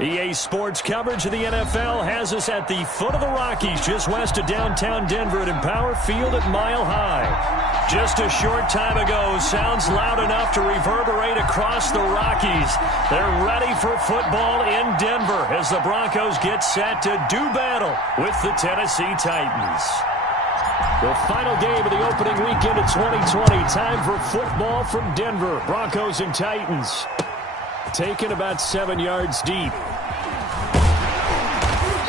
EA Sports coverage of the NFL has us at the foot of the Rockies, just west of downtown Denver at Empower Field at Mile High. Just a short time ago, sounds loud enough to reverberate across the Rockies. They're ready for football in Denver as the Broncos get set to do battle with the Tennessee Titans. The final game of the opening weekend of 2020. Time for football from Denver. Broncos and Titans. Taken about 7 yards deep.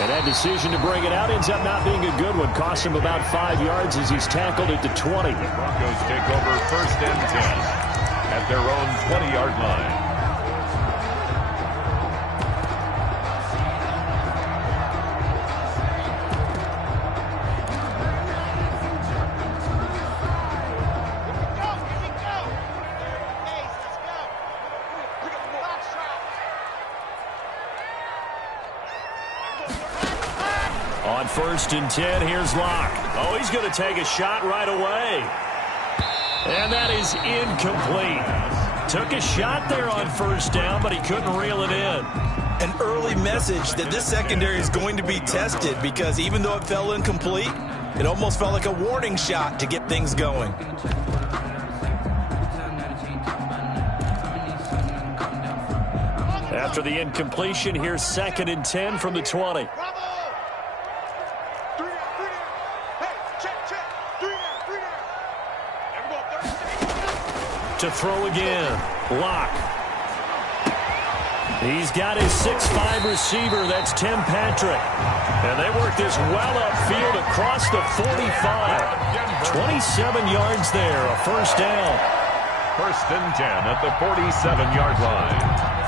And that decision to bring it out ends up not being a good one. Cost him about 5 yards as he's tackled at the 20. The Broncos take over 1st and 10 at their own 20-yard line. On 1st and 10, here's Locke. Oh, he's going to take a shot right away. And that is incomplete. Took a shot there on 1st down, but he couldn't reel it in. An early message that this secondary is going to be tested because even though it fell incomplete, it almost felt like a warning shot to get things going. After the incompletion, here's 2nd and 10 from the 20. To throw again, Locke. He's got his 6'5" receiver, that's Tim Patrick. And they work this well upfield across the 45. 27 yards there, a 1st down. 1st and 10 at the 47-yard line.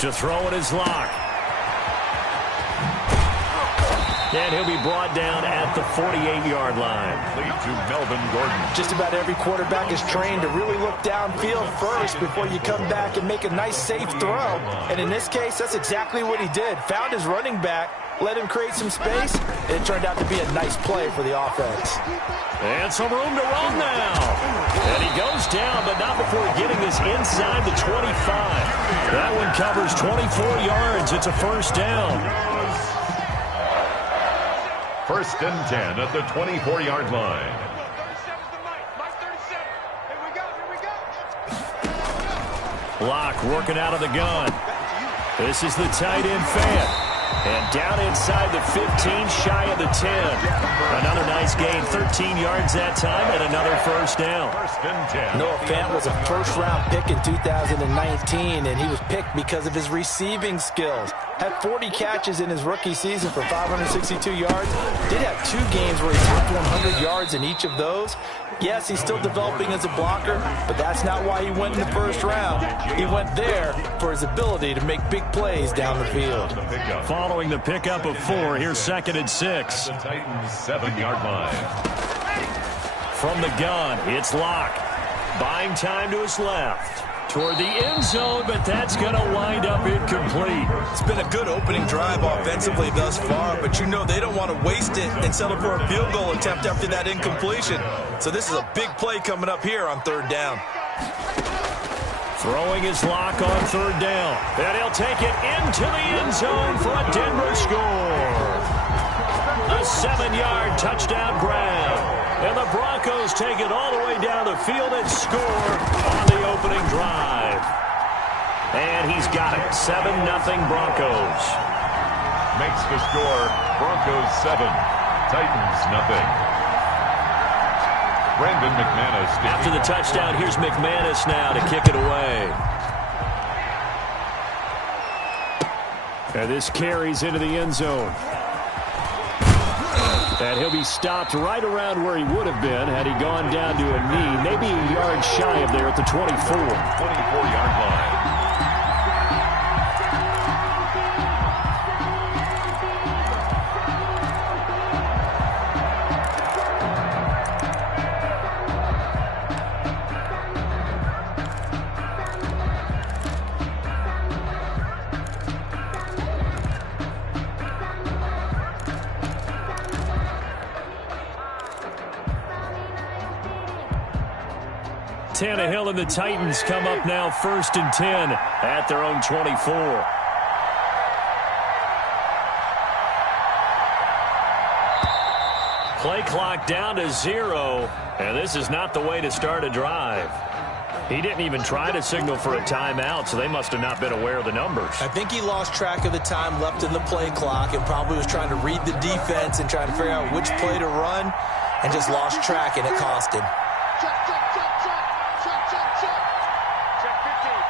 To throw it is Locke. And he'll be brought down at the 48-yard line. Lead to Melvin Gordon. Just about every quarterback is trained to really look downfield first before you come back and make a nice, safe throw. And in this case, that's exactly what he did. Found his running back, let him create some space, and it turned out to be a nice play for the offense. And some room to run now. And he goes down, but not before getting this inside the 25. That one covers 24 yards. It's a 1st down. 1st and 10 at the 24-yard line. Locke working out of the gun. This is the tight end Fant. And down inside the 15, shy of the 10. Another nice gain, 13 yards that time, and another 1st down. 1st and 10. Noah Fant was a 1st-round pick in 2019, and he was picked because of his receiving skills. Had 40 catches in his rookie season for 562 yards. Did have 2 games where he topped 100 yards in each of those. Yes, he's still developing as a blocker, but that's not why he went in the 1st round. He went there for his ability to make big plays down the field. Following the pickup of 4, here's 2nd and 6. The Titans' 7-yard line. From the gun, it's Locke. Buying time to his left. Toward the end zone, but that's going to wind up incomplete. It's been a good opening drive offensively thus far, but you know they don't want to waste it and settle for a field goal attempt after that incompletion. So this is a big play coming up here on 3rd down. Throwing his Locke on 3rd down. And he'll take it into the end zone for a Denver score. A 7-yard touchdown grab. And the Broncos take it all the way down the field and score on the opening drive. And he's got it. 7-0 Broncos. Makes the score Broncos 7, Titans 0. Brandon McManus. After the touchdown, here's McManus now to kick it away. And this carries into the end zone. And he'll be stopped right around where he would have been had he gone down to a knee. Maybe a yard shy of there at the 24. 24-yard line. Tannehill and the Titans come up now 1st and 10 at their own 24. Play clock down to 0, and this is not the way to start a drive. He didn't even try to signal for a timeout, so they must have not been aware of the numbers. I think he lost track of the time left in the play clock and probably was trying to read the defense and trying to figure out which play to run and just lost track, and it cost him. Check 50,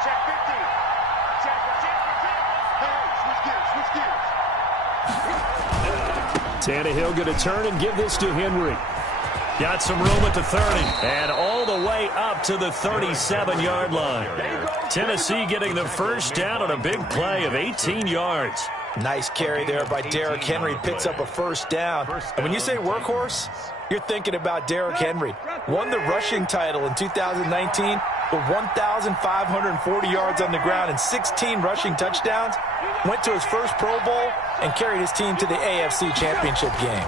check 50. Check. Hey, switch gears. Tannehill going to turn and give this to Henry. Got some room at the 30, and all the way up to the 37-yard line. Tennessee getting the first down on a big play of 18 yards. Nice carry there by Derrick Henry. Picks up a first down. And when you say workhorse, you're thinking about Derrick Henry. Won the rushing title in 2019 with 1,540 yards on the ground and 16 rushing touchdowns. Went to his first Pro Bowl and carried his team to the AFC Championship game.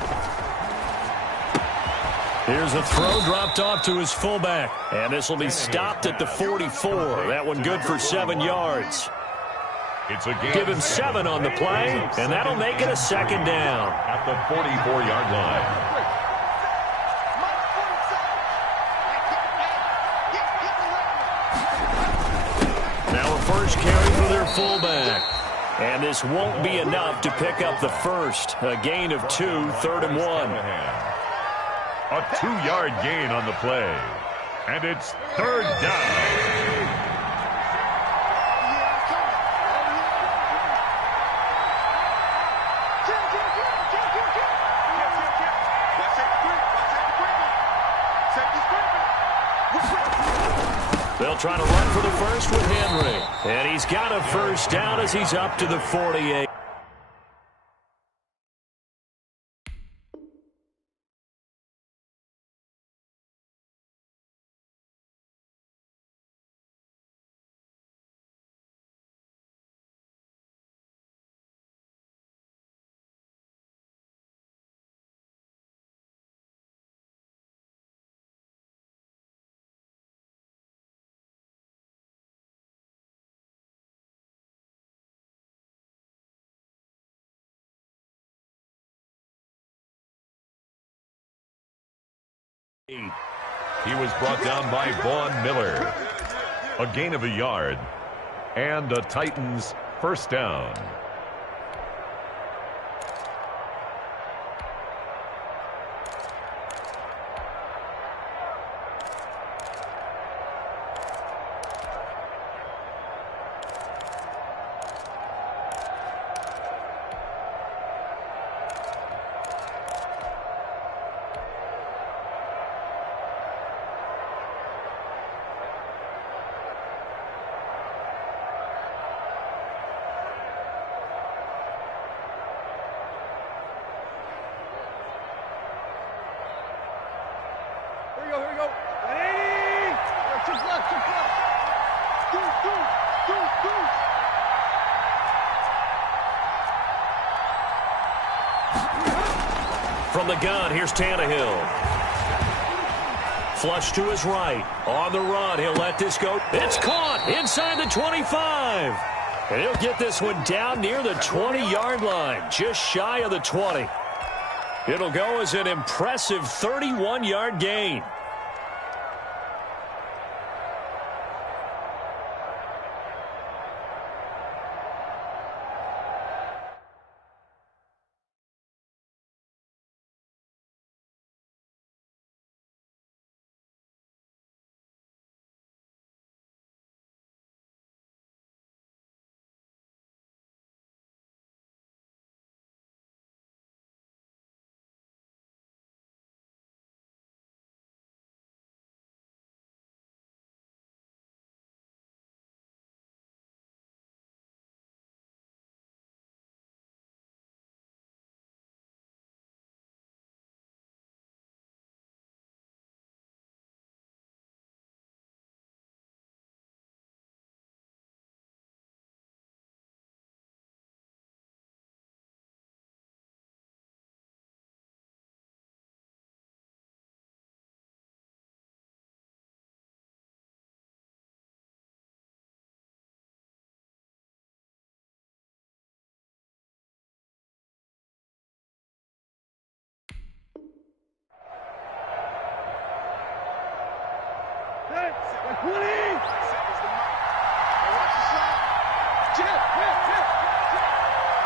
Here's a throw dropped off to his fullback. And this will be stopped at the 44. That one good for 7 yards. Give him 7 on the play, and that'll make it a second down. At the 44-yard line. Now a first carry for their fullback. And this won't be enough to pick up the first. A gain of 2, 3rd and 1. A 2-yard gain on the play. And it's 3rd down. They'll try to run for the first with Henry. And he's got a first down as he's up to the 48. He was brought down by Vaughn Miller. A gain of a yard. And the Titans first down. Here we go. Ready? Chip left. Do. From the gun, here's Tannehill. Flush to his right. On the run, he'll let this go. It's caught inside the 25. And he'll get this one down near the 20-yard line, just shy of the 20. It'll go as an impressive 31-yard gain.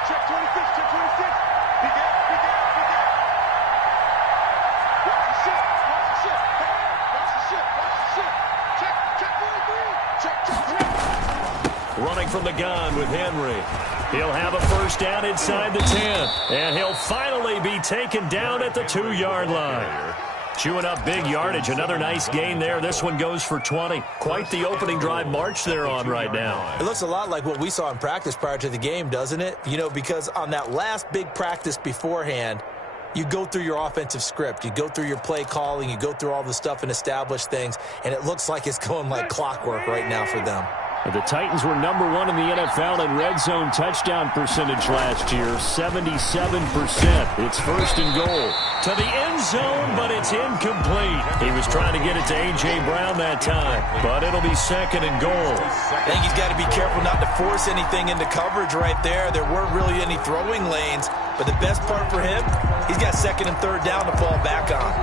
Check 26, check 26. Big gap. Watch the ship. Watch the ship. Check 43. Check. Running from the gun with Henry. He'll have a first down inside the 10. And he'll finally be taken down at the 2-yard line. Chewing up big yardage. Another nice gain there. This one goes for 20. Quite the opening drive march they're on right now. It looks a lot like what we saw in practice prior to the game, doesn't it? You know, because on that last big practice beforehand, you go through your offensive script. You go through your play calling. You go through all the stuff and establish things. And it looks like it's going like clockwork right now for them. The Titans were number 1 in the NFL in red zone touchdown percentage last year, 77%. It's first and goal. To the end zone, but it's incomplete. He was trying to get it to A.J. Brown that time, but it'll be second and goal. I think he's got to be careful not to force anything into coverage right there. There weren't really any throwing lanes, but the best part for him, he's got second and third down to fall back on.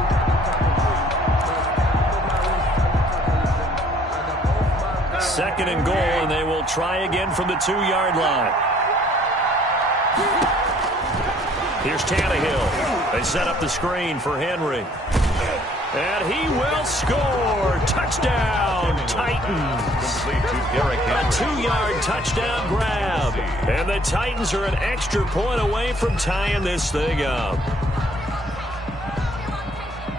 Second and goal, and they will try again from the 2-yard line. Here's Tannehill. They set up the screen for Henry. And he will score. Touchdown, Titans. A 2-yard touchdown grab. And the Titans are an extra point away from tying this thing up.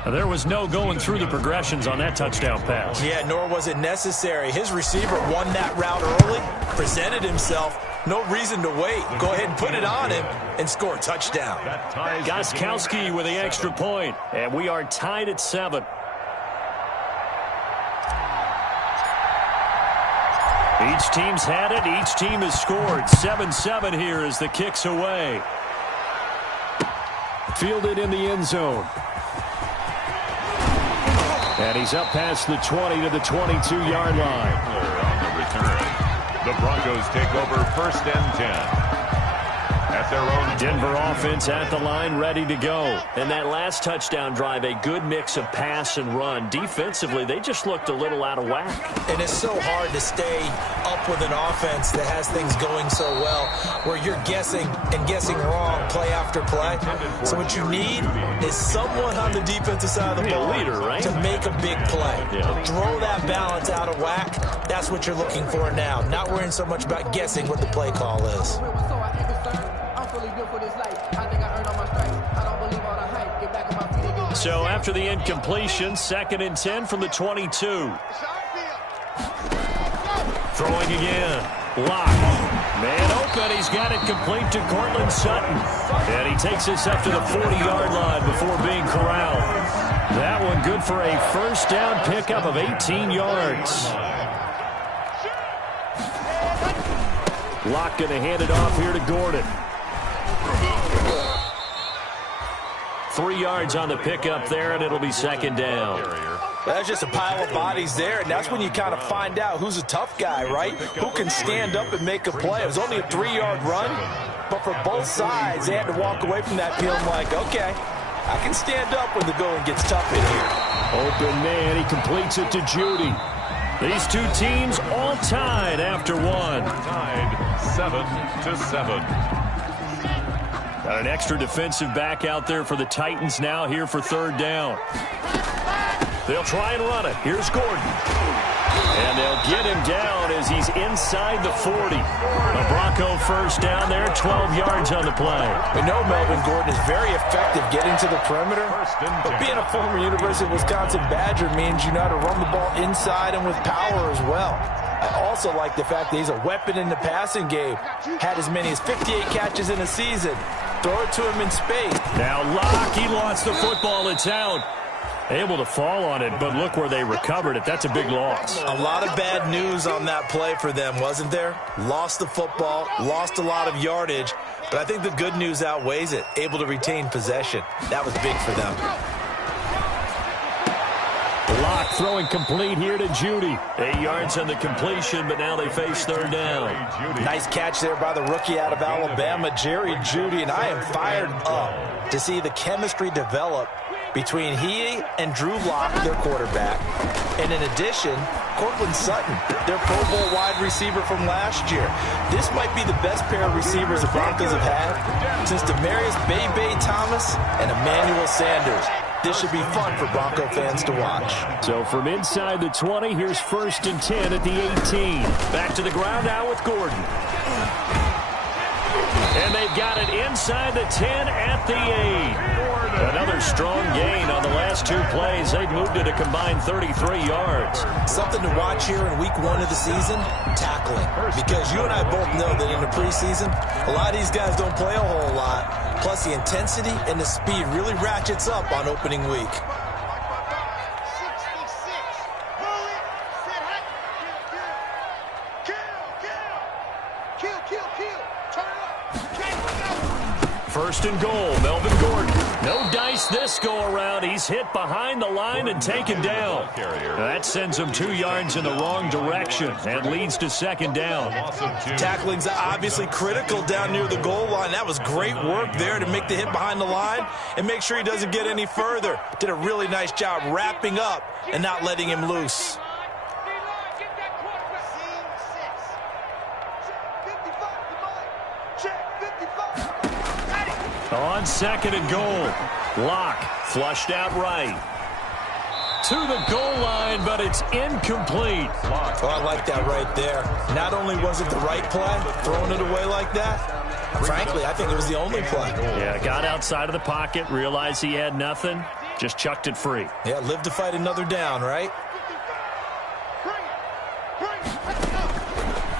There was no going through the progressions on that touchdown pass. Yeah, nor was it necessary. His receiver won that route early, presented himself. No reason to wait. Go ahead and put it on him and score a touchdown. Gostkowski with the extra point, and we are tied at 7. Each team's had it. Each team has scored. 7-7 here as the kick's away. Fielded in the end zone. And he's up past the 20 to the 22-yard line. On the return. The Broncos take over first and 10. At their own Denver offense at the line, ready to go. And that last touchdown drive, a good mix of pass and run. Defensively, they just looked a little out of whack. And it's so hard to stay up with an offense that has things going so well, where you're guessing and guessing wrong play after play. So what you need is someone on the defensive side of the ball leader, right? to make a big play. Yeah. Throw that balance out of whack. That's what you're looking for now. Not worrying so much about guessing what the play call is. So after the incompletion, 2nd and 10 from the 22. Throwing again. Lock. Man open. He's got it complete to Cortland Sutton. And he takes this up to the 40-yard line before being corralled. That one good for a first down pickup of 18 yards. Lock going to hand it off here to Gordon. 3 yards on the pickup there, and it'll be second down. That's just a pile of bodies there, and that's when you kind of find out who's a tough guy, right? Who can stand up and make a play. It was only a 3-yard run, but for both sides, they had to walk away from that feeling like, okay, I can stand up when the going gets tough in here. Open man, he completes it to Judy. These two teams all tied after one. Tied 7-7. Got an extra defensive back out there for the Titans now here for third down. They'll try and run it. Here's Gordon. And they'll get him down as he's inside the 40. A Bronco first down there, 12 yards on the play. We know Melvin Gordon is very effective getting to the perimeter, but being a former University of Wisconsin Badger means you know how to run the ball inside and with power as well. I also like the fact that he's a weapon in the passing game. Had as many as 58 catches in a season. Throw it to him in space. Now Locke, he lost the football. It's out. Able to fall on it, but look where they recovered it. That's a big loss. A lot of bad news on that play for them, wasn't there? Lost the football, lost a lot of yardage, but I think the good news outweighs it. Able to retain possession. That was big for them. Locke throwing complete here to Judy. 8 yards on the completion, but now they face third down. Nice catch there by the rookie out of Alabama, Jerry Judy, and I am fired up to see the chemistry develop between he and Drew Lock, their quarterback, and in addition, Cortland Sutton, their Pro Bowl wide receiver from last year. This might be the best pair of receivers the Broncos have had since Demaryius Bebe Thomas and Emmanuel Sanders. This should be fun for Bronco fans to watch. So from inside the 20, here's 1st and 10 at the 18. Back to the ground now with Gordon. And they've got it inside the 10 at the 8. Another strong gain on the last 2 plays. They've moved it a combined 33 yards. Something to watch here in week 1 of the season, tackling. Because you and I both know that in the preseason, a lot of these guys don't play a whole lot. Plus, the intensity and the speed really ratchets up on opening week. First and goal, Melvin Gordon. No dice this go-around. He's hit behind the line and taken down. That sends him 2 yards in the wrong direction and leads to 2nd down. Tackling's obviously critical down near the goal line. That was great work there to make the hit behind the line and make sure he doesn't get any further. Did a really nice job wrapping up and not letting him loose. On 2nd and goal, Lock flushed out right. To the goal line, but it's incomplete. Oh, I like that right there. Not only was it the right play, throwing it away like that, frankly, I think it was the only play. Yeah, got outside of the pocket, realized he had nothing, just chucked it free. Yeah, live to fight another down, right?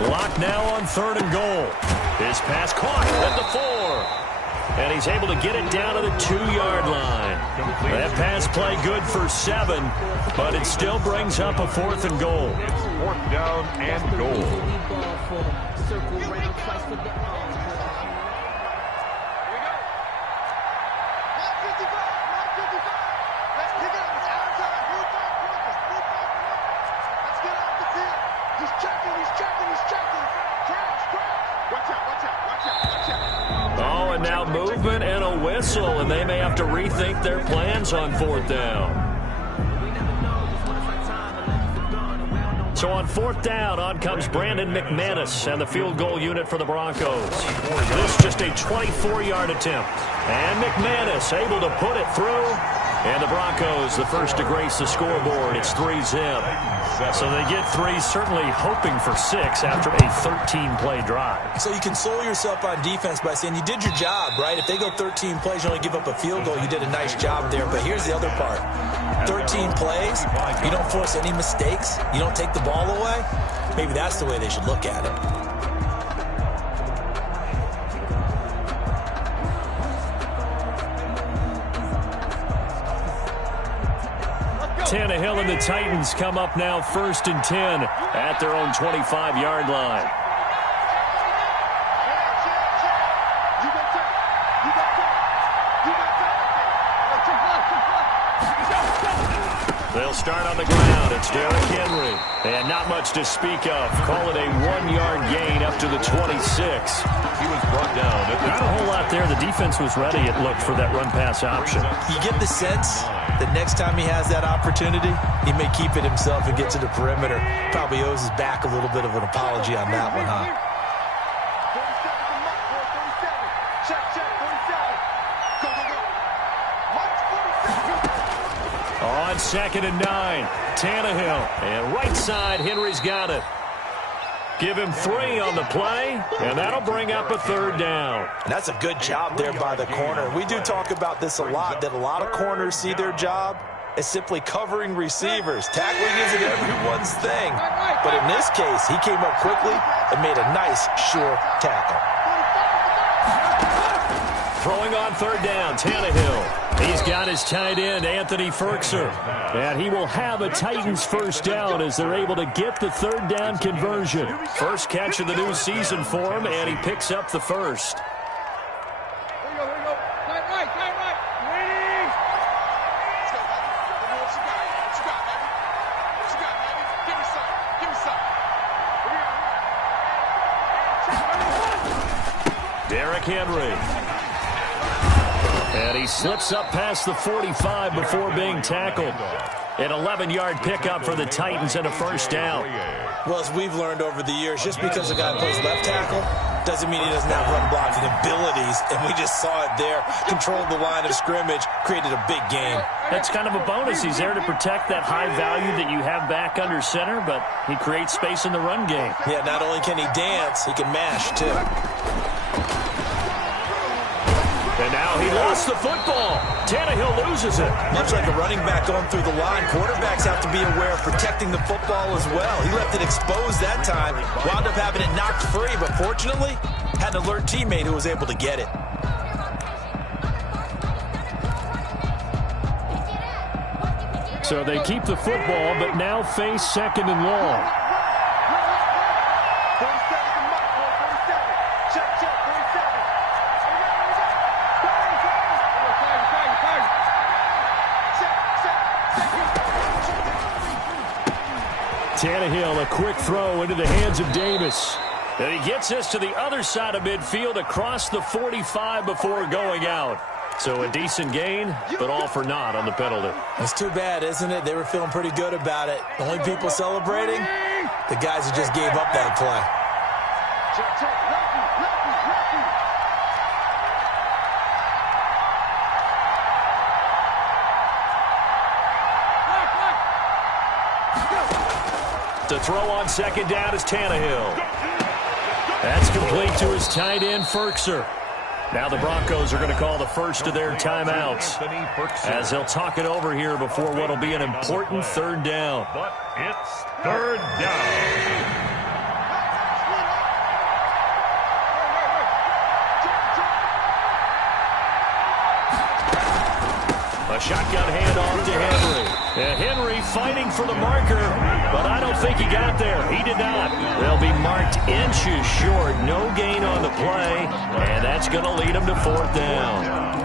Lock now on 3rd and goal. His pass caught at the 4. And he's able to get it down to the 2-yard line. That pass play good for 7, but it still brings up a 4th and goal. 4th down and goal. Oh, and now movement and a whistle, and they may have to rethink their plans on 4th down. So on 4th down, on comes Brandon McManus and the field goal unit for the Broncos. This just a 24-yard attempt. And McManus able to put it through. And the Broncos, the first to grace the scoreboard. It's 3-zip. So they get 3, certainly hoping for 6 after a 13-play drive. So you console yourself on defense by saying you did your job, right? If they go 13 plays, you only give up a field goal, you did a nice job there. But here's the other part. 13 plays, you don't force any mistakes, you don't take the ball away. Maybe that's the way they should look at it. Tannehill and the Titans come up now 1st and 10 at their own 25-yard line. They'll start on the ground. It's Derrick Henry. And not much to speak of. Call it a 1-yard gain up to the 26. He was brought down. Not a whole lot there. The defense was ready, it looked, for that run-pass option. You get the sense that next time he has that opportunity, he may keep it himself and get to the perimeter. Probably owes his back a little bit of an apology on that one, huh? On 2nd and 9, Tannehill. And right side, Henry's got it. Give him 3 on the play, and that'll bring up a 3rd down. And that's a good job there by the corner. We do talk about this a lot, that a lot of corners see their job as simply covering receivers. Tackling isn't everyone's thing. But in this case, he came up quickly and made a nice, sure tackle. Throwing on 3rd down, Tannehill. He's got his tight end, Anthony Ferkser. And he will have a Titans first down as they're able to get the 3rd down conversion. First catch of the new season for him, and he picks up the first. Here we go. Tight right. Waiting. Let's go, baby. What you got, baby? Give me some. Here we go. Derrick Henry. And he slips up past the 45 before being tackled. An 11-yard pickup for the Titans and a first down. Well, as we've learned over the years, just because a guy plays left tackle doesn't mean he doesn't have run blocking abilities. And we just saw it there. Controlled the line of scrimmage, created a big game. That's kind of a bonus. He's there to protect that high value that you have back under center, but he creates space in the run game. Yeah, not only can he dance, he can mash, too. And now he lost the football. Tannehill loses it. Much like a running back going through the line, quarterbacks have to be aware of protecting the football as well. He left it exposed that time, wound up having it knocked free, but fortunately, had an alert teammate who was able to get it. So they keep the football, but now face second and long. Tannehill, a quick throw into the hands of Davis. And he gets this to the other side of midfield across the 45 before going out. So a decent gain, but all for naught on the penalty. It's too bad, isn't it? They were feeling pretty good about it. The only people celebrating, the guys who just gave up that play. To throw on second down is Tannehill. That's complete to his tight end, Ferkser. Now the Broncos are going to call the first of their timeouts as they'll talk it over here before what will be an important third down. But it's third down. A shotgun handoff to Henry. And Henry fighting for the marker, but I don't think he got there. He did not. They'll be marked inches short. No gain on the play, and that's going to lead them to fourth down.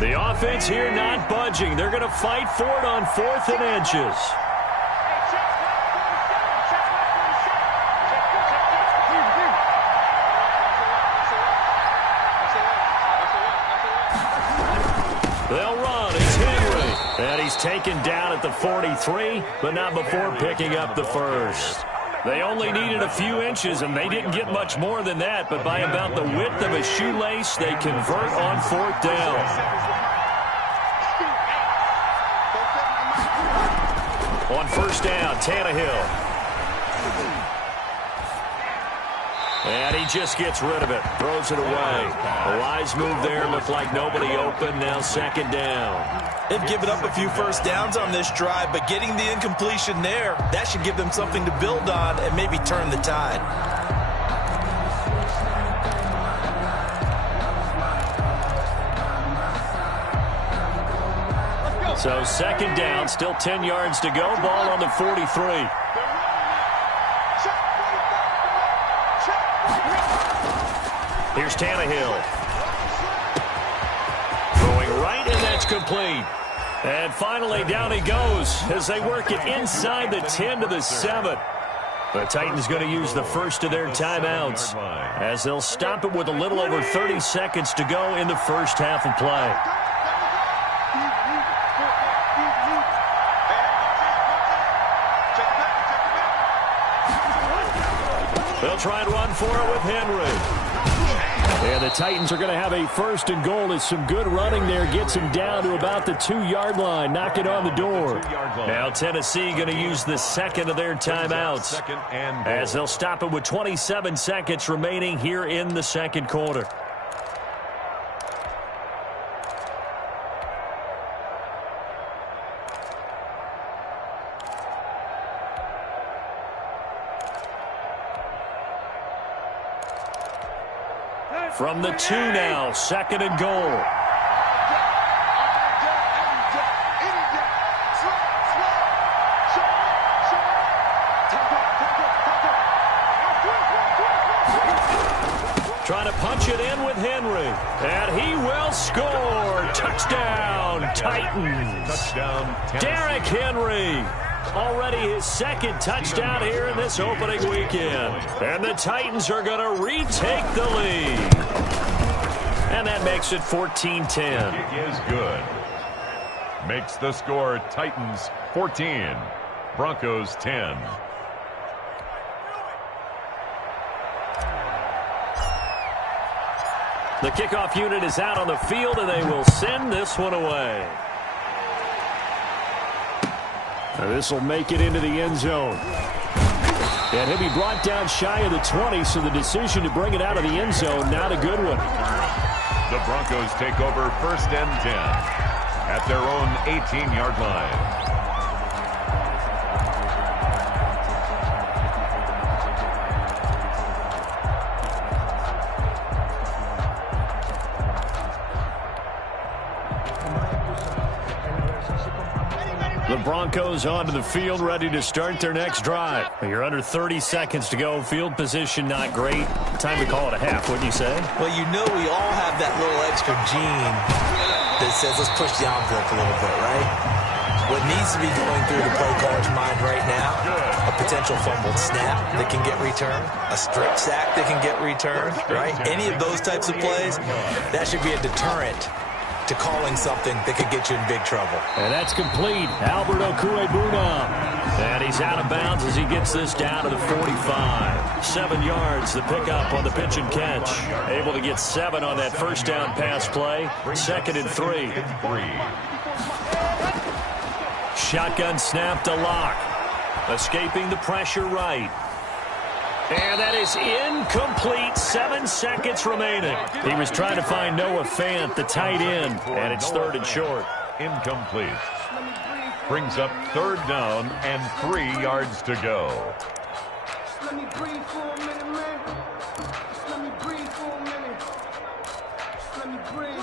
The offense here not budging. They're going to fight for it on 4th and inches. They'll run. It's Henry. And he's taken down at the 43, but not before picking up the first. They only needed a few inches, and they didn't get much more than that, but by about the width of a shoelace, they convert on 4th down. On first down, Tannehill. And he just gets rid of it, throws it away. A wise move there, looked like nobody open, now second down. They've given up a few first downs on this drive, but getting the incompletion there, that should give them something to build on and maybe turn the tide. So second down, still 10 yards to go, ball on the 43. Here's Tannehill. Throwing right, and that's complete. And finally, down he goes as they work it inside the 10 to the 7. The Titans going to use the first of their timeouts as they'll stop it with a little over 30 seconds to go in the first half of play. They'll try and run for it with Henry. And the Titans are going to have a first and goal as some good running there gets him down to about the 2-yard line, knocking on the door. Now Tennessee going to use the second of their timeouts as they'll stop it with 27 seconds remaining here in the second quarter. From the 2 now, second and goal. trying to punch it in with Henry. And he will score. Touchdown, Titans. Touchdown, Derrick Henry. Already his second touchdown here in this opening weekend. And the Titans are going to retake the lead. And that makes it 14-10. It is good. Makes the score Titans 14, Broncos 10. The kickoff unit is out on the field, and they will send this one away. This will make it into the end zone. And he'll be brought down shy of the 20, so the decision to bring it out of the end zone, not a good one. The Broncos take over 1st and 10 at their own 18-yard line. The Broncos onto the field, ready to start their next drive. You're under 30 seconds to go. Field position not great. Time to call it a half, wouldn't you say? Well, you know we all have that little extra gene that says let's push the envelope a little bit, right? What needs to be going through the play caller's mind right now, a potential fumbled snap that can get returned, a strip sack that can get returned, right? Any of those types of plays, that should be a deterrent to calling something that could get you in big trouble. And that's complete. Albert Okwuegbunam. And he's out of bounds as he gets this down to the 45. 7 yards, the pickup on the pitch and catch. Able to get 7 on that first down pass play. 2nd and 3. Shotgun snap to Locke. Escaping the pressure right. And that is incomplete. 7 seconds remaining. He was trying to find Noah Fant, the tight end, and it's 3rd and short. Incomplete. Brings up 3rd down and 3 yards to go.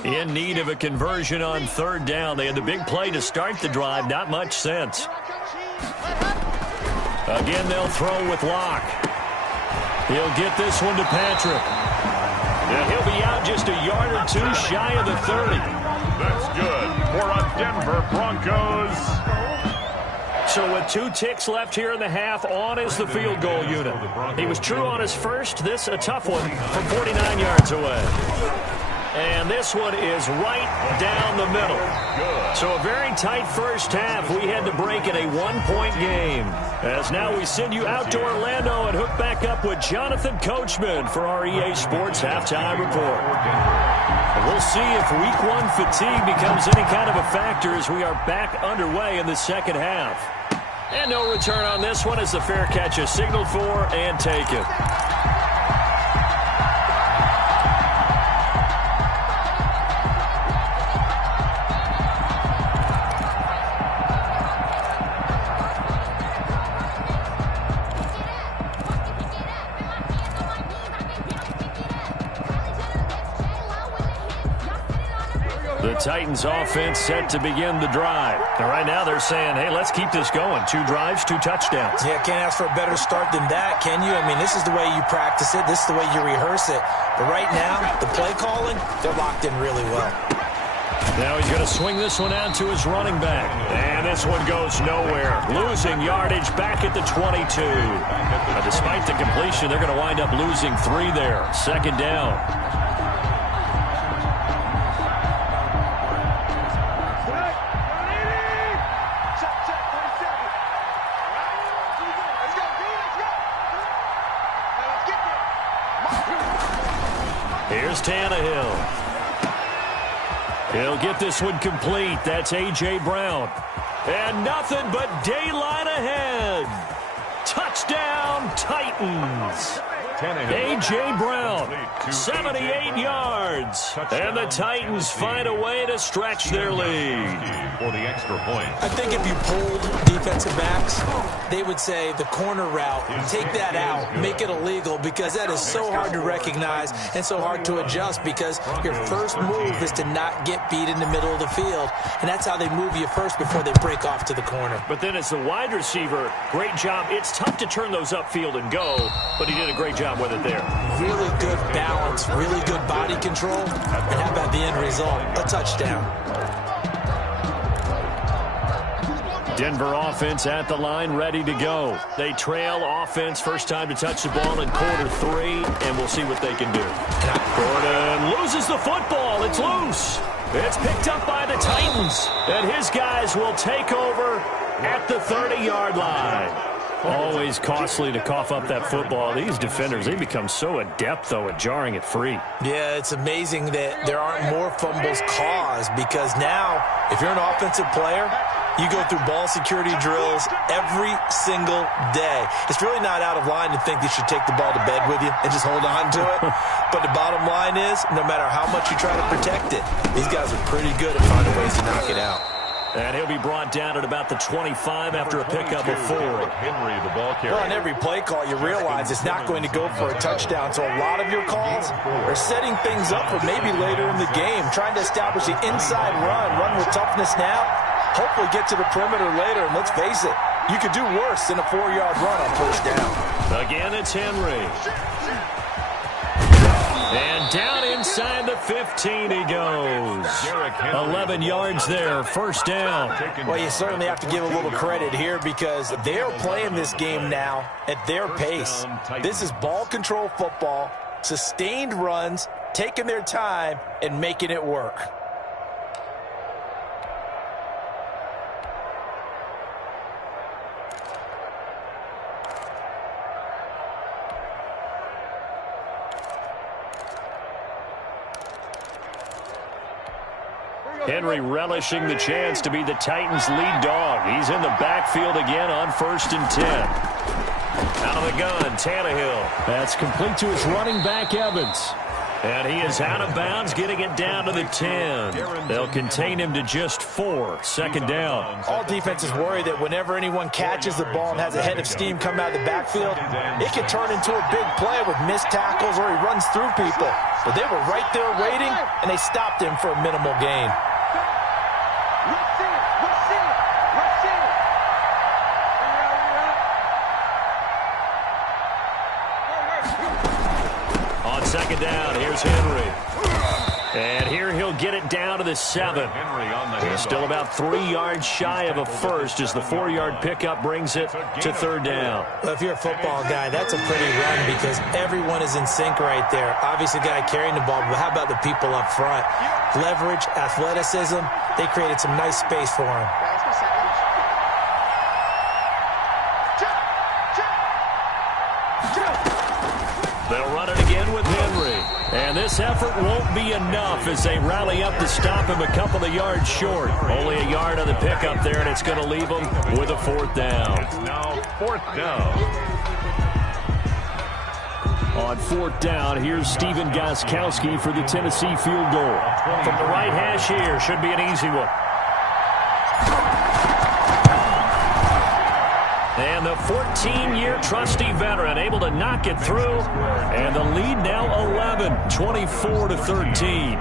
In need of a conversion on 3rd down. They had the big play to start the drive. Not much sense. Again, they'll throw with Locke. He'll get this one to Patrick. And he'll be out just a yard or 2 shy of the 30. That's good for a Denver Broncos. So with 2 ticks left here in the half, on is the field goal unit. He was true on his first. This a tough one from 49 yards away. And this one is right down the middle. So a very tight first half. We had to break in a 1-point game. As now we send you out to Orlando and hook back up with Jonathan Coachman for our EA Sports Halftime Report. And we'll see if Week 1 fatigue becomes any kind of a factor as we are back underway in the second half. And no return on this one as the fair catch is signaled for and taken. Titans offense set to begin the drive. And right now they're saying, hey, let's keep this going. 2 drives, 2 touchdowns. Yeah, can't ask for a better start than that, can you? I mean, this is the way you practice it. This is the way you rehearse it. But right now, the play calling, they're locked in really well. Now he's going to swing this one out to his running back. And this one goes nowhere. Losing yardage back at the 22. But despite the completion, they're going to wind up losing 3 there. 2nd down. Here's Tannehill. He'll get this one complete. That's A.J. Brown. And nothing but daylight ahead. Touchdown, Titans. A.J. Brown, 78 yards. And the Titans find a way to stretch their lead. For the extra point. I think if you polled defensive backs, they would say the corner route, take that out, make it illegal, because that is so hard to recognize and so hard to adjust, because your first move is to not get beat in the middle of the field. And that's how they move you first before they break off to the corner. But then as the wide receiver, great job. It's tough to to turn those upfield and go, but he did a great job with it there. Really good balance, really good body control, and how about the end result? A touchdown. Denver offense at the line, ready to go. They trail offense, first time to touch the ball in quarter 3, and we'll see what they can do. Gordon loses the football. It's loose. It's picked up by the Titans, and his guys will take over at the 30-yard line. Always costly to cough up that football. These defenders, they become so adept, though, at jarring it free. Yeah, it's amazing that there aren't more fumbles caused, because now, if you're an offensive player, you go through ball security drills every single day. It's really not out of line to think that you should take the ball to bed with you and just hold on to it. But the bottom line is, no matter how much you try to protect it, these guys are pretty good at finding ways to knock it out. And he'll be brought down at about the 25 after a pickup of 4. Henry, the ball carrier. Well, on every play call, you realize it's not going to go for a touchdown. So a lot of your calls are setting things up for maybe later in the game, trying to establish the inside run with toughness now. Hopefully get to the perimeter later, and let's face it, you could do worse than a 4-yard run on first down. Again, it's Henry. And down inside the 15 he goes. 11 yards there, first down. Well, you certainly have to give a little credit here because they're playing this game now at their pace. This is ball control football, sustained runs, taking their time, and making it work. Henry relishing the chance to be the Titans' lead dog. He's in the backfield again on 1st and 10. Out of the gun, Tannehill. That's complete to his running back, Evans. And he is out of bounds, getting it down to the 10. They'll contain him to just 4. Second down. All defenses worry that whenever anyone catches the ball and has a head of steam come out of the backfield, it can turn into a big play with missed tackles or he runs through people. But they were right there waiting, and they stopped him for a minimal gain. On second down, here's Henry. And here he'll get it down to the 7. He's still about 3 yards shy of a first as the 4-yard pickup brings it to 3rd down. Well, if you're a football guy, that's a pretty run because everyone is in sync right there. Obviously, the guy carrying the ball, but how about the people up front? Leverage, athleticism, they created some nice space for him. They'll run it again with Henry. And this effort won't be enough as they rally up to stop him a couple of yards short. Only a yard on the pickup there, and it's going to leave him with a 4th down. It's now 4th down. On 4th down, here's Stephen Gostkowski for the Tennessee field goal. From the right hash here, should be an easy one. And the 14-year trusty veteran able to knock it through. And the lead now 11, 24-13.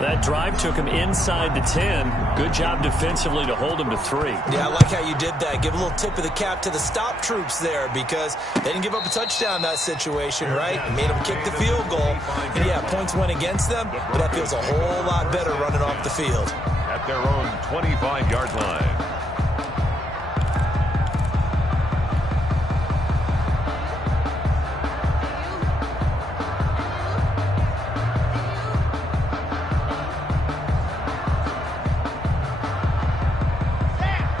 That drive took him inside the 10. Good job defensively to hold him to 3. Yeah, I like how you did that. Give a little tip of the cap to the stop troops there because they didn't give up a touchdown in that situation, right? It made them kick the field goal. And, yeah, points went against them, but that feels a whole lot better running off the field. At their own 25-yard line.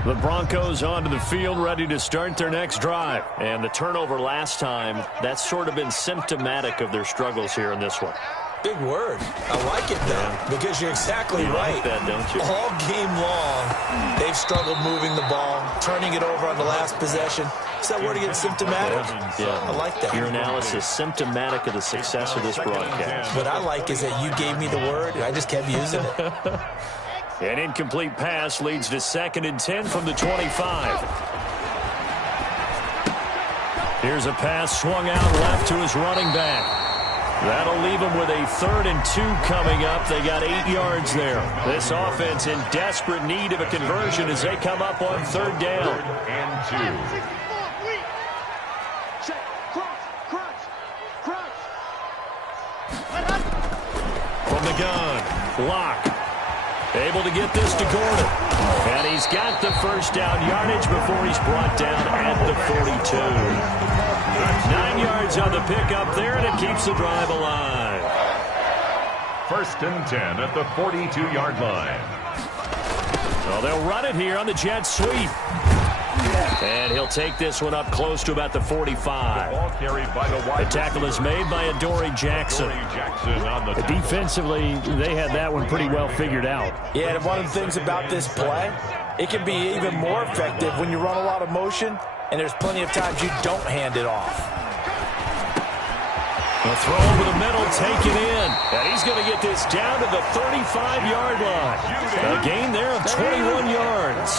The Broncos onto the field, ready to start their next drive. And the turnover last time, that's sort of been symptomatic of their struggles here in this one. Big word. I like it, though, because you're exactly right. Like that, don't you? All game long, they've struggled moving the ball, turning it over on the last possession. Is that word again, symptomatic? Yeah. I like that. Your analysis, symptomatic of the success of this broadcast. What I like is that you gave me the word, and I just kept using it. An incomplete pass leads to 2nd and 10 from the 25. Here's a pass swung out left to his running back. That'll leave him with a 3rd and 2 coming up. They got 8 yards there. This offense in desperate need of a conversion as they come up on 3rd down. And 2. the gun. Lock. Able to get this to Gordon. And he's got the first down yardage before he's brought down at the 42. 9 yards on the pickup there, and it keeps the drive alive. 1st and 10 at the 42-yard line. Well, they'll run it here on the jet sweep. And he'll take this one up close to about the 45. The ball carried by the wide tackle is made by Adoree Jackson. On the defensively, they had that one pretty well figured out. Yeah, and one of the things about this play, it can be even more effective when you run a lot of motion, and there's plenty of times you don't hand it off. A throw over the middle, taken in. And he's going to get this down to the 35-yard line. A gain there of 21 yards.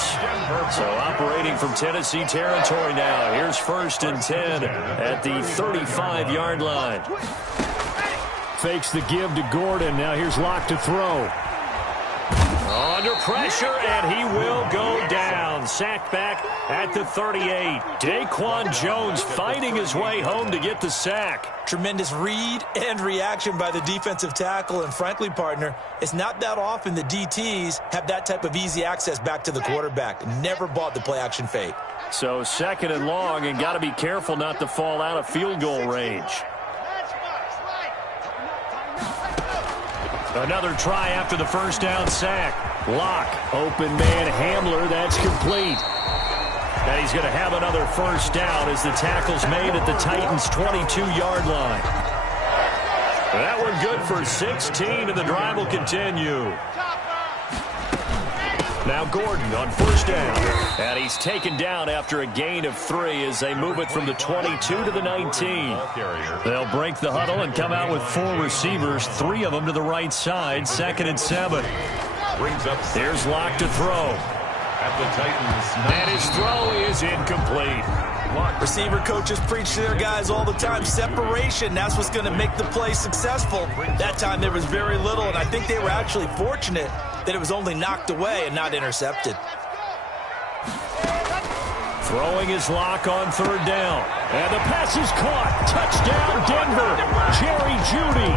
So operating from Tennessee territory now. Here's 1st and 10 at the 35-yard line. Fakes the give to Gordon. Now here's Locke to throw. Under pressure, and he will go down. Sacked back at the 38. Daquan Jones fighting his way home to get the sack. Tremendous read and reaction by the defensive tackle, and frankly, partner, it's not that often the DTs have that type of easy access back to the quarterback. Never bought the play-action fake. So 2nd and long, and got to be careful not to fall out of field goal range. Another try after the first down sack. Lock, open man Hamler, that's complete. And he's going to have another first down as the tackle's made at the Titans' 22-yard line. That one good for 16, and the drive will continue. Now Gordon on first down. And he's taken down after a gain of 3 as they move it from the 22 to the 19. They'll break the huddle and come out with 4 receivers, 3 of them to the right side. 2nd and 7. Here's Locke to throw. At the Titans. And his throw is incomplete. Receiver coaches preach to their guys all the time. Separation, that's what's going to make the play successful. That time there was very little, and I think they were actually fortunate that it was only knocked away and not intercepted. Throwing his Lock on 3rd down. And the pass is caught. Touchdown, Denver. Jerry Jeudy.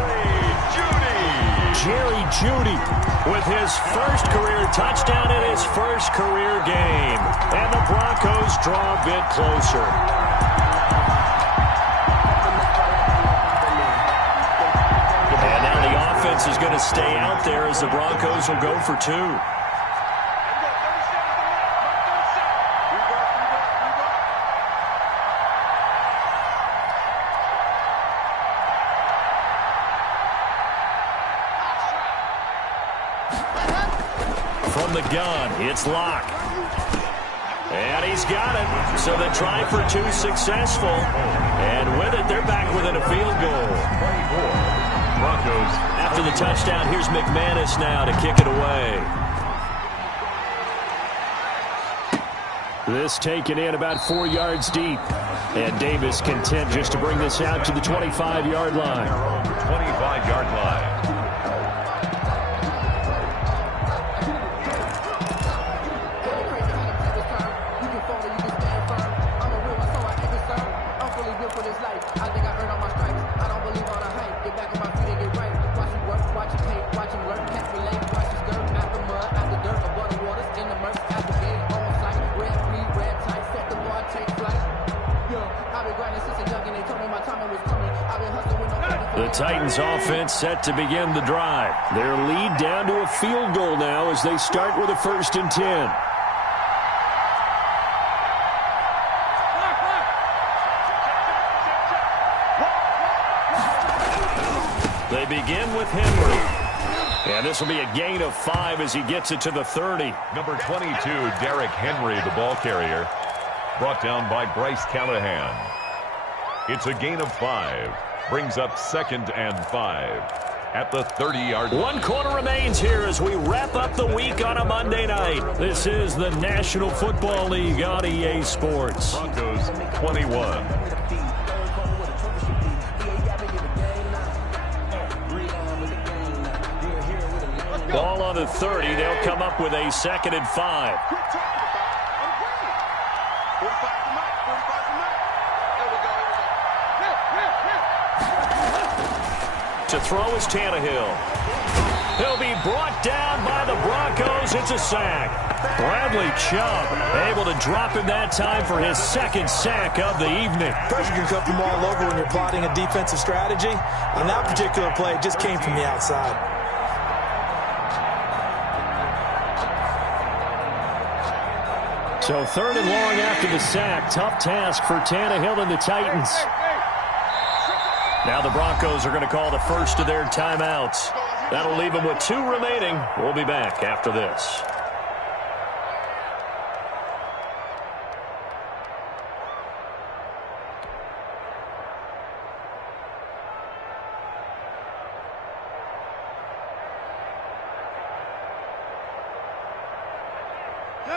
Jerry Jeudy with his first career touchdown in his first career game. And the Broncos draw a bit closer. And now the offense is going to stay out there as the Broncos will go for 2. From the gun, it's Locke. And he's got it. So the try for 2 successful. And with it, they're back within a field goal. 24. Broncos. After the touchdown, here's McManus now to kick it away. This taken in about 4 yards deep. And Davis content just to bring this out to the 25-yard line. 25-yard line. The Titans offense set to begin the drive. Their lead down to a field goal now as they start with a 1st and 10. They begin with Henry. And this will be a gain of 5 as he gets it to the 30. Number 22, Derrick Henry, the ball carrier. Brought down by Bryce Callahan. It's a gain of 5. Brings up 2nd and 5 at the 30-yard line. 1 quarter remains here as we wrap up the week on a Monday night. This is the National Football League on EA Sports. Broncos 21. Ball on the 30. They'll come up with a 2nd and 5. To throw is Tannehill. He'll be brought down by the Broncos. It's a sack. Bradley Chubb able to drop him that time for his second sack of the evening. Pressure can come from all over when you're plotting a defensive strategy. On that particular play, it just came from the outside. So 3rd and long after the sack. Tough task for Tannehill and the Titans. Now the Broncos are going to call the first of their timeouts. That'll leave them with 2 remaining. We'll be back after this.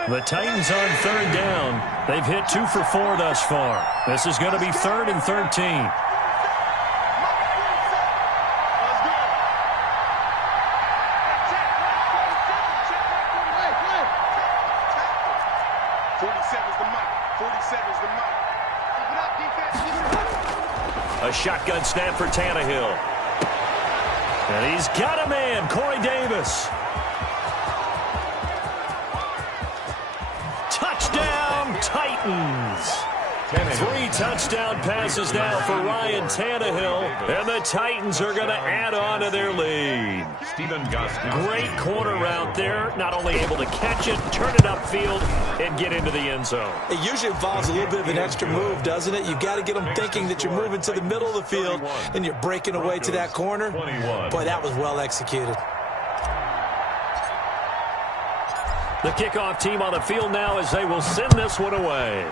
The Titans on 3rd down. They've hit 2 for 4 thus far. This is going to be 3rd and 13. A shotgun snap for Tannehill. And he's got a man, Corey Davis. Touchdown, Titans. 3 touchdown passes now for Ryan Tannehill, and the Titans are going to add on to their lead. Great corner route there, not only able to catch it, turn it upfield, and get into the end zone. It usually involves a little bit of an extra move, doesn't it? You've got to get them thinking that you're moving to the middle of the field, and you're breaking away to that corner. Boy, that was well executed. The kickoff team on the field now as they will send this one away.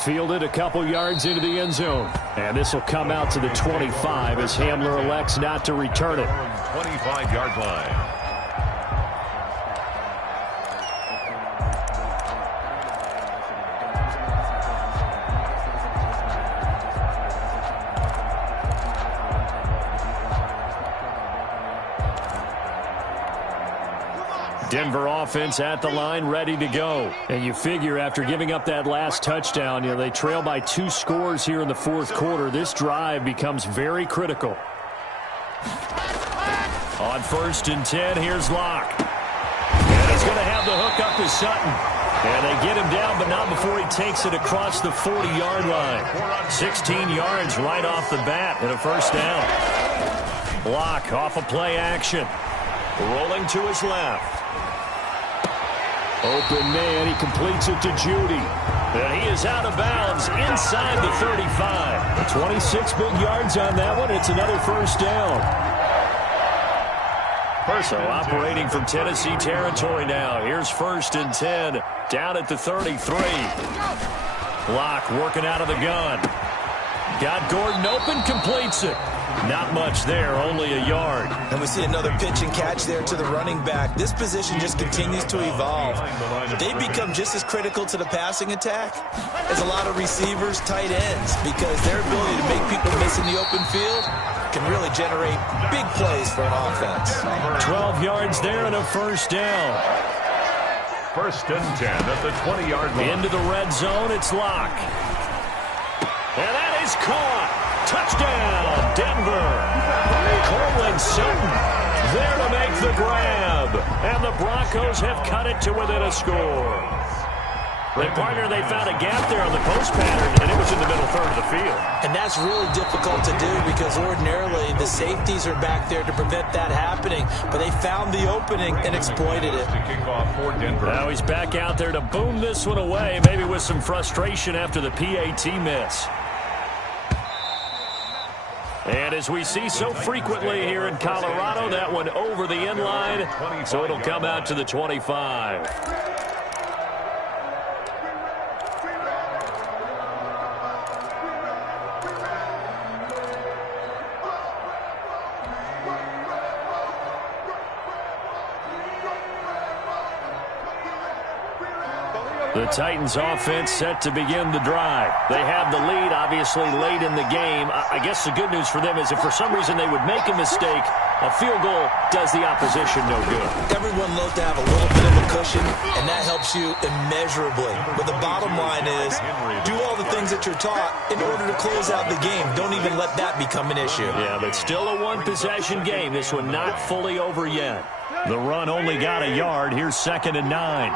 Fielded a couple yards into the end zone. And this will come out to the 25 as Hamler elects not to return it. 25-yard line. Denver offense at the line, ready to go. And you figure after giving up that last touchdown, they trail by 2 scores here in the 4th quarter. This drive becomes very critical. On 1st and 10, here's Locke. And he's going to have the hook up to Sutton. And they get him down, but not before he takes it across the 40-yard line. 16 yards right off the bat and a first down. Locke off of play action. Rolling to his left. Open man, he completes it to Judy. And he is out of bounds inside the 35. 26 big yards on that one. It's another first down. So operating from Tennessee territory now. Here's 1st and 10. Down at the 33. Locke working out of the gun. Got Gordon open, completes it. Not much there, only a yard. And we see another pitch and catch there to the running back. This position just continues to evolve. They become just as critical to the passing attack as a lot of receivers, tight ends, because their ability to make people miss in the open field can really generate big plays for an offense. 12 yards there and a first down. 1st and 10 at the 20-yard line. Into the red zone, it's Locke. And that is caught. Touchdown, Denver. Cortland Sutton there to make the grab. And the Broncos have cut it to within a score. They found a gap there on the post pattern, and it was in the middle 3rd of the field. And that's really difficult to do because ordinarily the safeties are back there to prevent that happening. But they found the opening and exploited it. Now he's back out there to boom this one away, maybe with some frustration after the PAT miss. And as we see so frequently here in Colorado, that one over the end line, so it'll come out to the 25. The Titans offense set to begin the drive. They have the lead, obviously, late in the game. I guess the good news for them is if for some reason they would make a mistake, A field goal does the opposition no good. Everyone loves to have a little bit of a cushion, and that helps you immeasurably. But the bottom line is, do all the things that you're taught in order to close out the game. Don't even let that become an issue. Yeah, but still a one-possession game. This one not fully over yet. The run only got a yard. Here's 2nd and 9.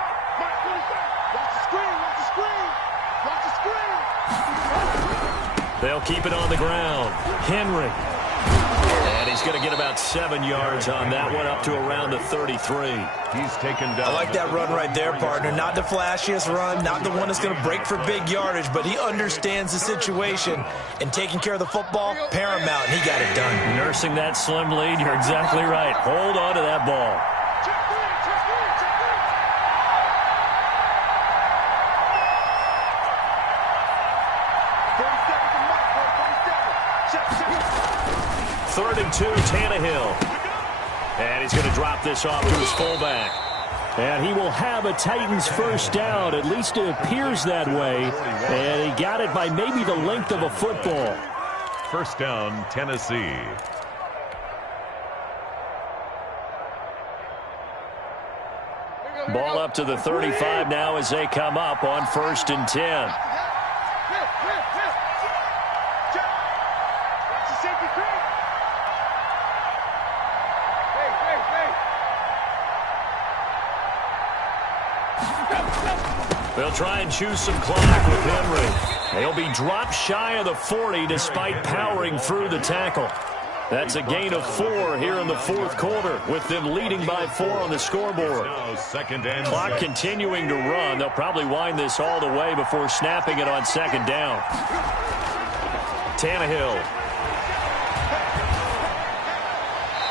They'll keep it on the ground. Henry. And he's going to get about 7 yards on that one, up to around the 33. He's taken down. I like that run right there, partner. Not the flashiest run, not the one that's going to break for big yardage, but he understands the situation, and taking care of the football, paramount, and he got it done. Nursing that slim lead, you're exactly right. Hold on to that ball. Third and 2, Tannehill. And he's going to drop this off to his fullback. And he will have a Titans first down. At least it appears that way. And he got it by maybe the length of a football. First down, Tennessee. Ball up to the 35 now as they come up on 1st and 10. They'll try and choose some clock with Henry. They'll be dropped shy of the 40 despite powering through the tackle. That's a gain of 4 here in the 4th quarter, with them leading by 4 on the scoreboard. Clock continuing to run. They'll probably wind this all the way before snapping it on 2nd down. Tannehill.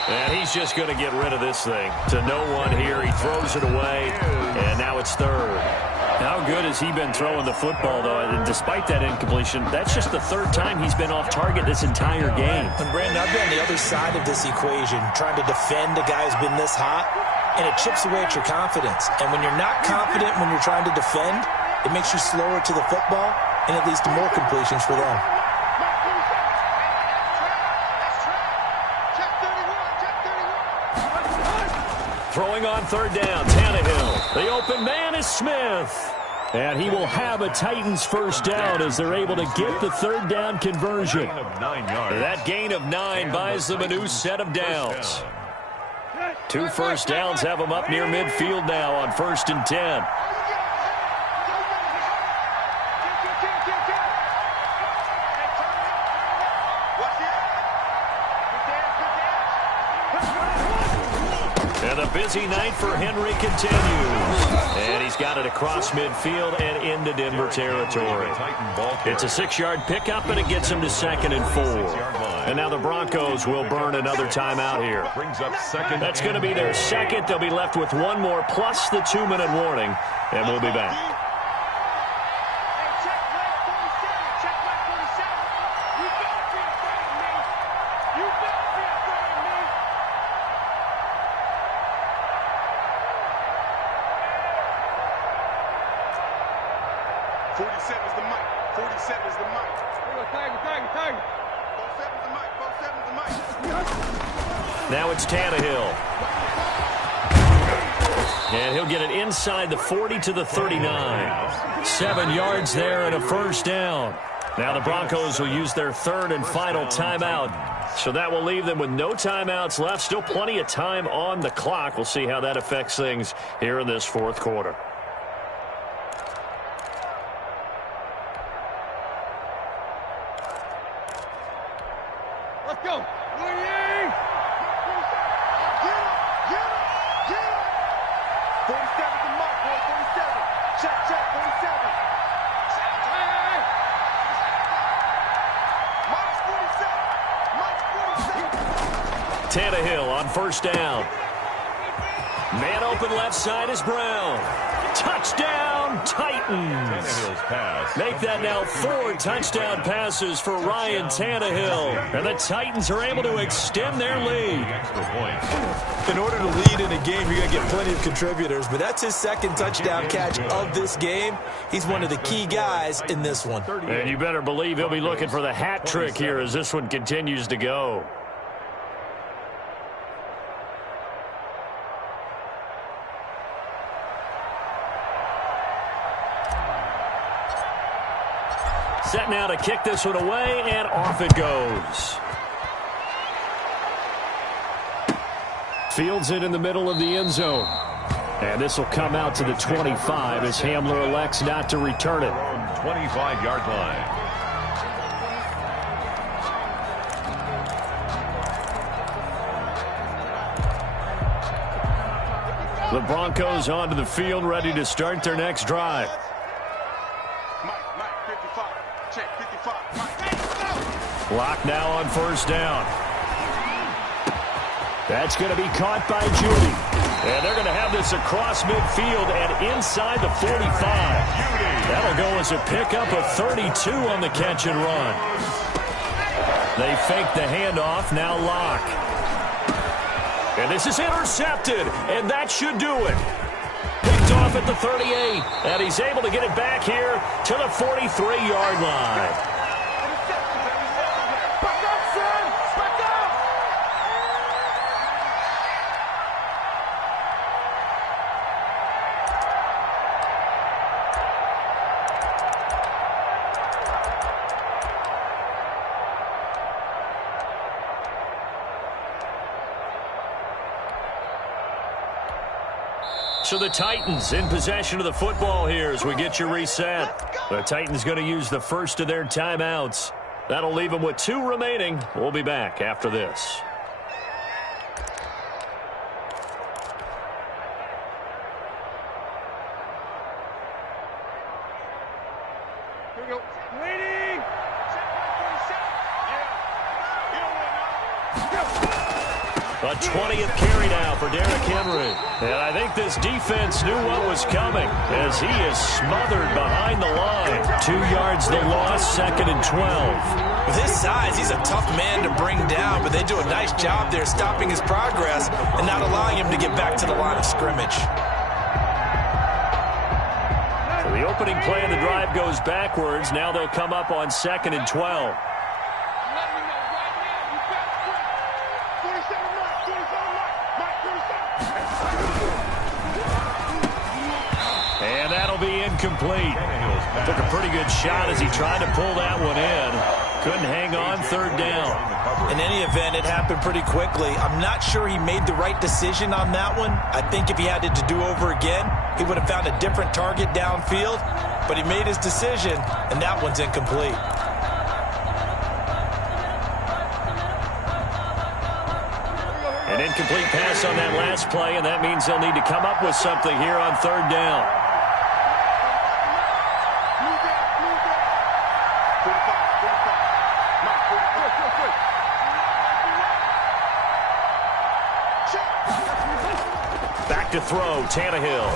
And he's just going to get rid of this thing. To no one here. He throws it away, and now it's 3rd. How good has he been throwing the football, though? And despite that incompletion, that's just the 3rd time he's been off target this entire game. And Brandon, I've been on the other side of this equation, trying to defend a guy who's been this hot, and it chips away at your confidence. And when you're not confident when you're trying to defend, it makes you slower to the football, and it leads to more completions for them. Throwing on 3rd down, Tannehill. The open man is Smith. And he will have a Titans first down as they're able to get the 3rd down conversion. That gain of 9 buys them a new set of downs. 2 first downs have them up near midfield now on 1st and 10. And a busy night for Henry continues. And he's got it across midfield and into Denver territory. It's a 6-yard pickup, and it gets him to 2nd and 4. And now the Broncos will burn another timeout here. That's going to be their 2nd. They'll be left with 1 more plus the 2-minute warning, and we'll be back. Now it's Tannehill. And he'll get it inside the 40 to the 39. 7 yards there and a first down. Now the Broncos will use their 3rd and final timeout. So that will leave them with no timeouts left. Still plenty of time on the clock. We'll see how that affects things here in this 4th quarter. Let's go. Tannehill on 1st down. Man open left side is Brown. Touchdown, Titans. Make that now 4 touchdown passes for Ryan Tannehill. And the Titans are able to extend their lead. In order to lead in a game, you're going to get plenty of contributors, but that's his 2nd touchdown catch of this game. He's one of the key guys in this one. And you better believe he'll be looking for the hat trick here as this one continues to go. Set now to kick this one away, and off it goes. Fields it in the middle of the end zone. And this will come out to the 25 as Hamler elects not to return it. 25-yard line. The Broncos onto the field, ready to start their next drive. Mike, 55. Check, 55. Mike. Clock now on first down. That's going to be caught by Judy. And they're going to have this across midfield and inside the 45. That'll go as a pickup of 32 on the catch and run. They fake the handoff, now Locke. And this is intercepted, and that should do it. Picked off at the 38, and he's able to get it back here to the 43-yard line. So the Titans in possession of the football here as we get you reset. The Titans going to use the first of their timeouts. That'll leave them with 2 remaining. We'll be back after this. Here we go. Waiting. A 20th carry now for Derrick Henry. And I think this defense knew what was coming as he is smothered behind the line. 2 yards the loss, 2nd and 12. With his size, he's a tough man to bring down, but they do a nice job there stopping his progress and not allowing him to get back to the line of scrimmage. So the opening play of the drive goes backwards. Now they'll come up on 2nd and 12. And that'll be incomplete. Took a pretty good shot as he tried to pull that one in. Couldn't hang on, 3rd down. In any event, it happened pretty quickly. I'm not sure he made the right decision on that one. I think if he had it to do over again, he would have found a different target downfield. But he made his decision, and that one's incomplete. An incomplete pass on that last play, and that means they'll need to come up with something here on 3rd down. Back to throw, Tannehill.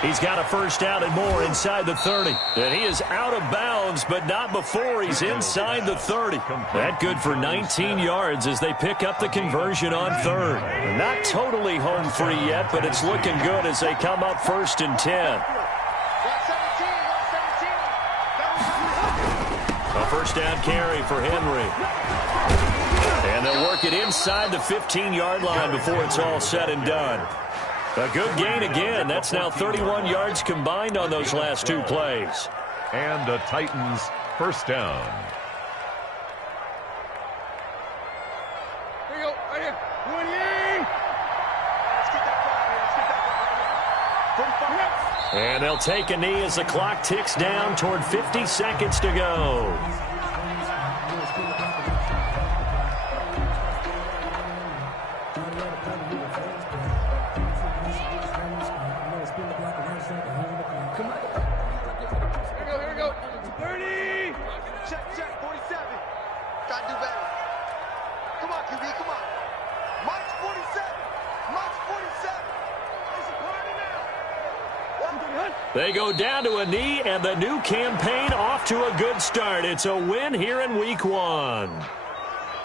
He's got a first down and more inside the 30. And he is out of bounds, but not before he's inside the 30. That good for 19 yards as they pick up the conversion on 3rd. Not totally home free yet, but it's looking good as they come up 1st and 10. A first down carry for Henry. And they'll work it inside the 15-yard line before it's all said and done. A good gain again. That's now 31 yards combined on those last 2 plays. And the Titans first down. Here we go. Right here. 28. Let's get that ball. And they'll take a knee as the clock ticks down toward 50 seconds to go. Here we go. 30. Check. 47. Gotta do better. Come on, QB. Come on. Mike's 47. Mike's 47. It's a party now. They go down to a knee, and the new campaign off to a good start. It's a win here in Week 1.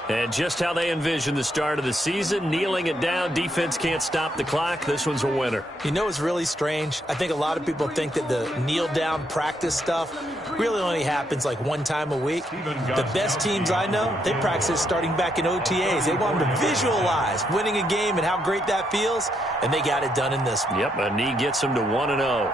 And just how they envision the start of the season, kneeling it down, defense can't stop the clock. This one's a winner. You know what's really strange? I think a lot of people think that the kneel-down practice stuff really only happens like 1 time a week. The best teams I know, they practice starting back in OTAs. They want them to visualize winning a game and how great that feels, and they got it done in this one. Yep, a knee gets them to 1-0.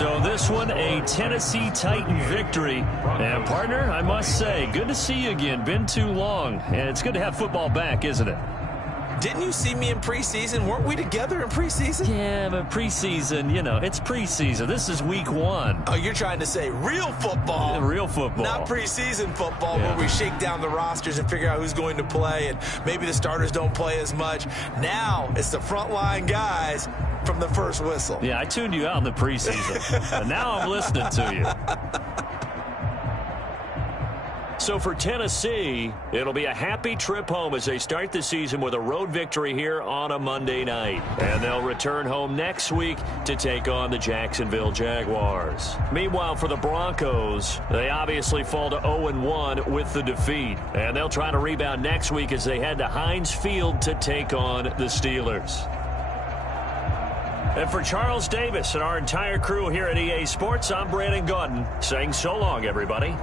So this one, a Tennessee Titan victory. And, partner, I must say, good to see you again. Been too long. And it's good to have football back, isn't it? Didn't you see me in preseason? Weren't we together in preseason? Yeah, but preseason, you know, it's preseason. This is week 1. Oh, you're trying to say real football. Yeah, real football. Not preseason football where we shake down the rosters and figure out who's going to play, and maybe the starters don't play as much. Now it's the frontline guys from the first whistle. Yeah, I tuned you out in the preseason. And now I'm listening to you. So for Tennessee, it'll be a happy trip home as they start the season with a road victory here on a Monday night. And they'll return home next week to take on the Jacksonville Jaguars. Meanwhile, for the Broncos, they obviously fall to 0-1 with the defeat. And they'll try to rebound next week as they head to Heinz Field to take on the Steelers. And for Charles Davis and our entire crew here at EA Sports, I'm Brandon Gaudin saying so long, everybody.